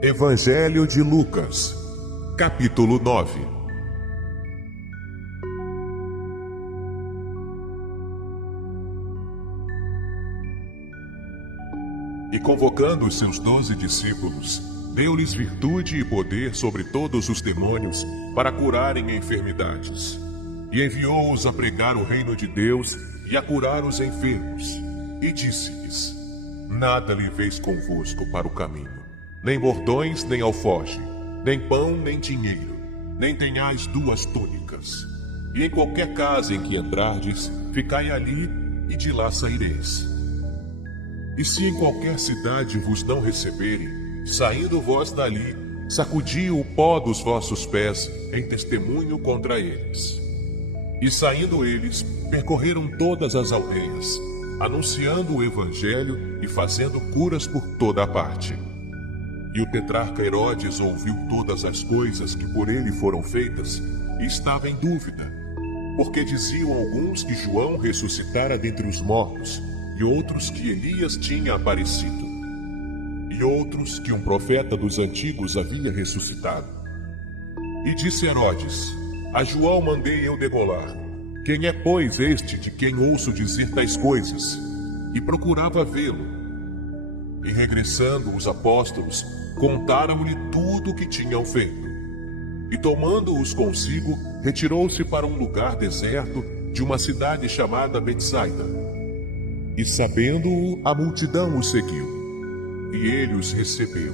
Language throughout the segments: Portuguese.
Evangelho de Lucas, capítulo 9. E convocando os seus 12 discípulos, deu-lhes virtude e poder sobre todos os demônios para curarem enfermidades. E enviou-os a pregar o reino de Deus e a curar os enfermos. E disse-lhes: Nada leveis convosco para o caminho, nem bordões, nem alforje, nem pão, nem dinheiro, nem tenhais 2 túnicas. E em qualquer casa em que entrardes, ficai ali, e de lá saireis. E se em qualquer cidade vos não receberem, saindo vós dali, sacudi o pó dos vossos pés em testemunho contra eles. E saindo eles, percorreram todas as aldeias, anunciando o evangelho e fazendo curas por toda a parte. E o tetrarca Herodes ouviu todas as coisas que por ele foram feitas e estava em dúvida, porque diziam alguns que João ressuscitara dentre os mortos, e outros que Elias tinha aparecido, e outros que um profeta dos antigos havia ressuscitado. E disse Herodes: A João mandei eu degolar. Quem é, pois, este de quem ouço dizer tais coisas? E procurava vê-lo. E regressando os apóstolos, contaram-lhe tudo o que tinham feito. E tomando-os consigo, retirou-se para um lugar deserto de uma cidade chamada Betsaida. E sabendo-o, a multidão o seguiu. E ele os recebeu,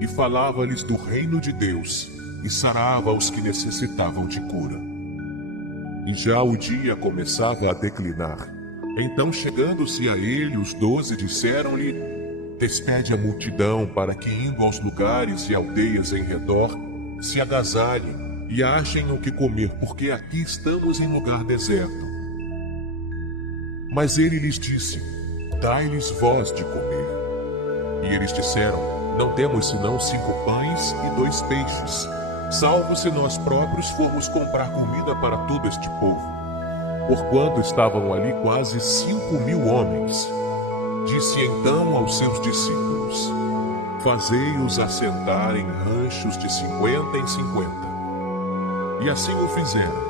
e falava-lhes do reino de Deus, e sarava os que necessitavam de cura. E já o dia começava a declinar. Então, chegando-se a ele, os 12 disseram-lhe: Despede a multidão para que, indo aos lugares e aldeias em redor, se agasalhem e achem o que comer, porque aqui estamos em lugar deserto. Mas ele lhes disse: Dai-lhes vós de comer. E eles disseram: Não temos senão 5 pães e 2 peixes, salvo se nós próprios formos comprar comida para todo este povo. Porquanto estavam ali quase 5.000 homens. Disse então aos seus discípulos: Fazei-os assentar em ranchos de 50 em 50. E assim o fizeram,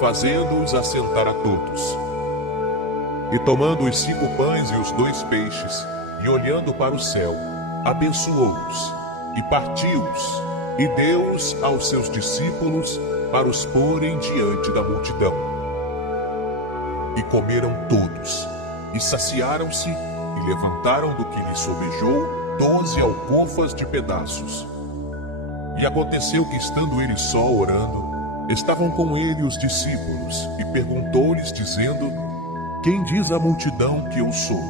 fazendo-os assentar a todos. E tomando os 5 pães e os 2 peixes, e olhando para o céu, abençoou-os, e partiu-os, e deu-os aos seus discípulos para os porem diante da multidão. E comeram todos, e saciaram-se, e levantaram do que lhes sobejou 12 alcofas de pedaços. E aconteceu que, estando ele só orando, estavam com ele os discípulos, e perguntou-lhes, dizendo: Quem diz a multidão que eu sou?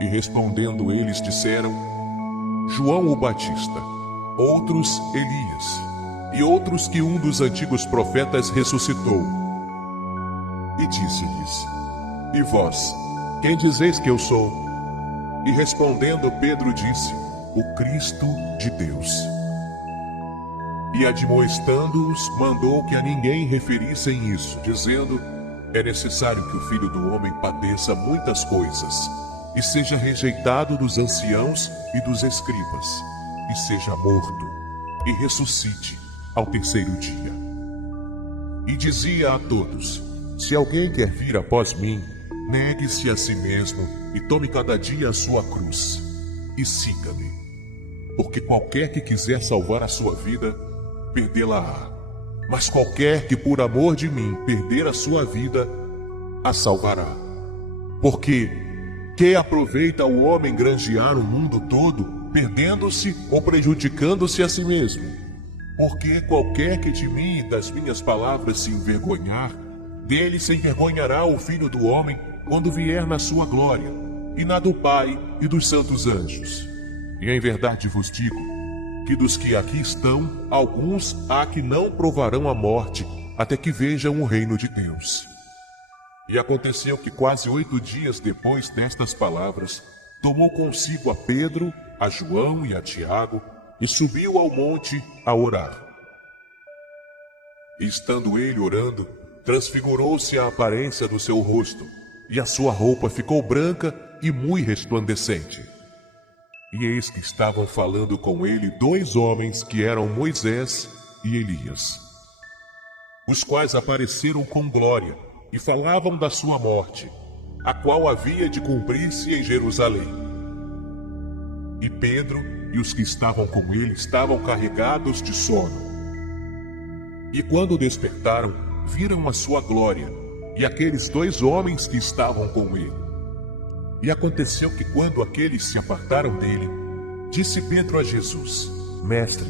E respondendo eles disseram: João o Batista, outros Elias, e outros que um dos antigos profetas ressuscitou. E disse-lhes: E vós, quem dizeis que eu sou? E respondendo Pedro disse: O Cristo de Deus. E admoestando-os, mandou que a ninguém referissem isso, dizendo: É necessário que o Filho do Homem padeça muitas coisas, e seja rejeitado dos anciãos e dos escribas, e seja morto, e ressuscite ao 3º dia. E dizia a todos: Se alguém quer vir após mim, negue-se a si mesmo, e tome cada dia a sua cruz, e siga-me. Porque qualquer que quiser salvar a sua vida, perdê-la-á. Mas qualquer que por amor de mim perder a sua vida, a salvará. Porque que aproveita o homem granjear o mundo todo, perdendo-se ou prejudicando-se a si mesmo? Porque qualquer que de mim e das minhas palavras se envergonhar, dele se envergonhará o Filho do Homem quando vier na sua glória, e na do Pai e dos santos anjos. E em verdade vos digo, que dos que aqui estão, alguns há que não provarão a morte, até que vejam o reino de Deus. E aconteceu que quase 8 dias depois destas palavras, tomou consigo a Pedro, a João e a Tiago, e subiu ao monte a orar. E estando ele orando, transfigurou-se a aparência do seu rosto, e a sua roupa ficou branca e muito resplandecente. E eis que estavam falando com ele 2 homens que eram Moisés e Elias, os quais apareceram com glória e falavam da sua morte, a qual havia de cumprir-se em Jerusalém. E Pedro e os que estavam com ele estavam carregados de sono. E quando despertaram, viram a sua glória e aqueles 2 homens que estavam com ele. E aconteceu que quando aqueles se apartaram dele, disse Pedro a Jesus: Mestre,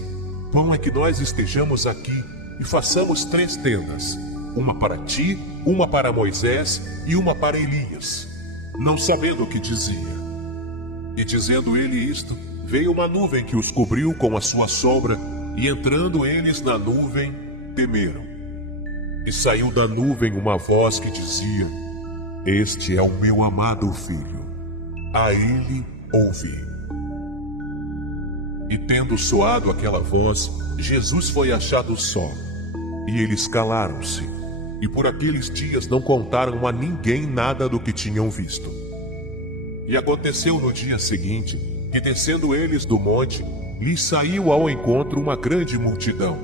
bom é que nós estejamos aqui e façamos 3 tendas, uma para ti, uma para Moisés e uma para Elias, não sabendo o que dizia. E dizendo ele isto, veio uma nuvem que os cobriu com a sua sombra, e entrando eles na nuvem, temeram. E saiu da nuvem uma voz que dizia: Este é o meu amado filho, a ele ouvi. E tendo soado aquela voz, Jesus foi achado só, e eles calaram-se, e por aqueles dias não contaram a ninguém nada do que tinham visto. E aconteceu no dia seguinte, que descendo eles do monte, lhes saiu ao encontro uma grande multidão.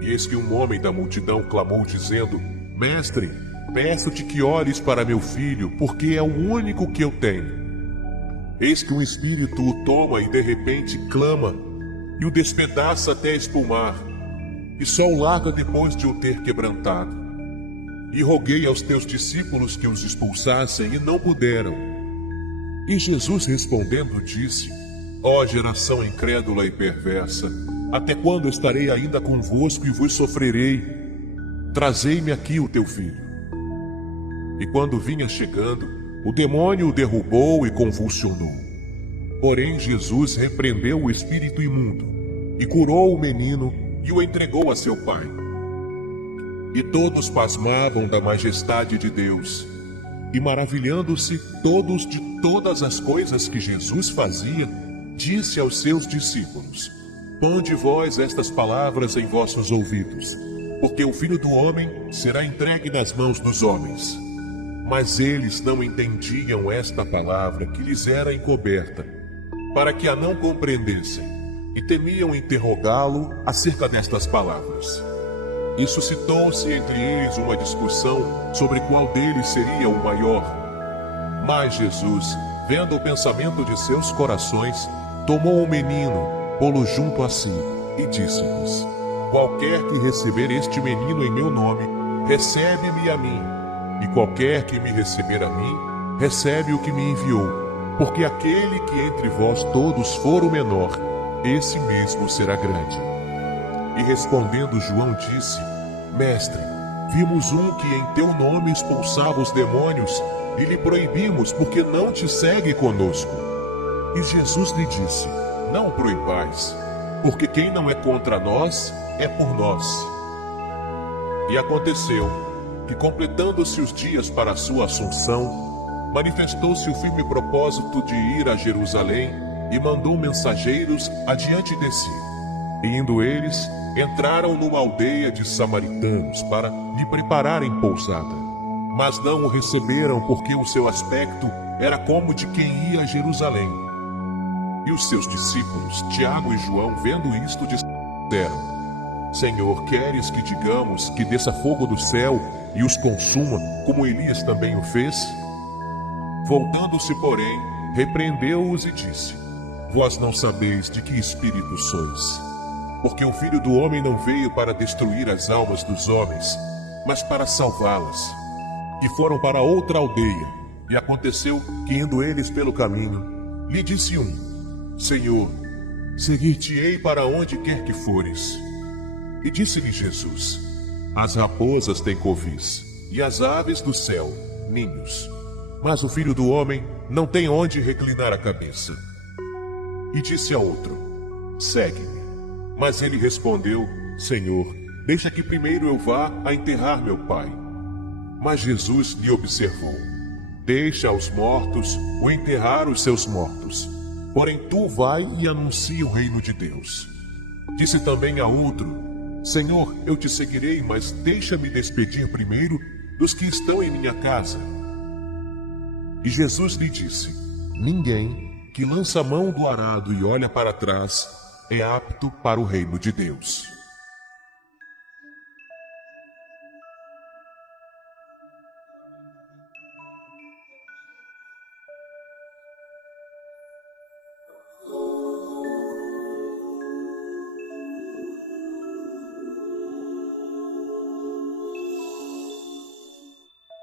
E eis que um homem da multidão clamou dizendo: Mestre, peço-te que olhes para meu filho, porque é o único que eu tenho. Eis que um espírito o toma e de repente clama, e o despedaça até espumar, e só o larga depois de o ter quebrantado. E roguei aos teus discípulos que os expulsassem, e não puderam. E Jesus respondendo disse: Ó geração incrédula e perversa, até quando estarei ainda convosco e vos sofrerei? Trazei-me aqui o teu filho. E quando vinha chegando, o demônio o derrubou e convulsionou. Porém Jesus repreendeu o espírito imundo, e curou o menino, e o entregou a seu pai. E todos pasmavam da majestade de Deus, e maravilhando-se todos de todas as coisas que Jesus fazia, disse aos seus discípulos: Ponde vós estas palavras em vossos ouvidos, porque o Filho do Homem será entregue nas mãos dos homens. Mas eles não entendiam esta palavra que lhes era encoberta, para que a não compreendessem, e temiam interrogá-lo acerca destas palavras. E suscitou-se entre eles uma discussão sobre qual deles seria o maior. Mas Jesus, vendo o pensamento de seus corações, tomou o menino, pô-lo junto a si, e disse-lhes: Qualquer que receber este menino em meu nome, recebe-me a mim. E qualquer que me receber a mim, recebe o que me enviou. Porque aquele que entre vós todos for o menor, esse mesmo será grande. E respondendo João disse: Mestre, vimos um que em teu nome expulsava os demônios, e lhe proibimos, porque não te segue conosco. E Jesus lhe disse: Não o proibais, porque quem não é contra nós, é por nós. E aconteceu que, completando-se os dias para a sua assunção, manifestou-se o firme propósito de ir a Jerusalém, e mandou mensageiros adiante de si. E indo eles, entraram numa aldeia de samaritanos para lhe prepararem pousada. Mas não o receberam, porque o seu aspecto era como de quem ia a Jerusalém. E os seus discípulos, Tiago e João, vendo isto, disseram: Senhor, queres que digamos que desça fogo do céu e os consuma, como Elias também o fez? Voltando-se, porém, repreendeu-os e disse: Vós não sabeis de que espírito sois, porque o Filho do Homem não veio para destruir as almas dos homens, mas para salvá-las. E foram para outra aldeia, e aconteceu que, indo eles pelo caminho, lhe disse um: Senhor, seguir-te-ei para onde quer que fores. E disse-lhe Jesus: As raposas têm covis, e as aves do céu ninhos, mas o Filho do Homem não tem onde reclinar a cabeça. E disse a outro: Segue-me. Mas ele respondeu: Senhor, deixa que primeiro eu vá a enterrar meu pai. Mas Jesus lhe observou: Deixa aos mortos o enterrar os seus mortos, porém tu vai e anuncia o reino de Deus. Disse também a outro: Senhor, eu te seguirei, mas deixa-me despedir primeiro dos que estão em minha casa. E Jesus lhe disse: Ninguém que lança a mão do arado e olha para trás é apto para o reino de Deus.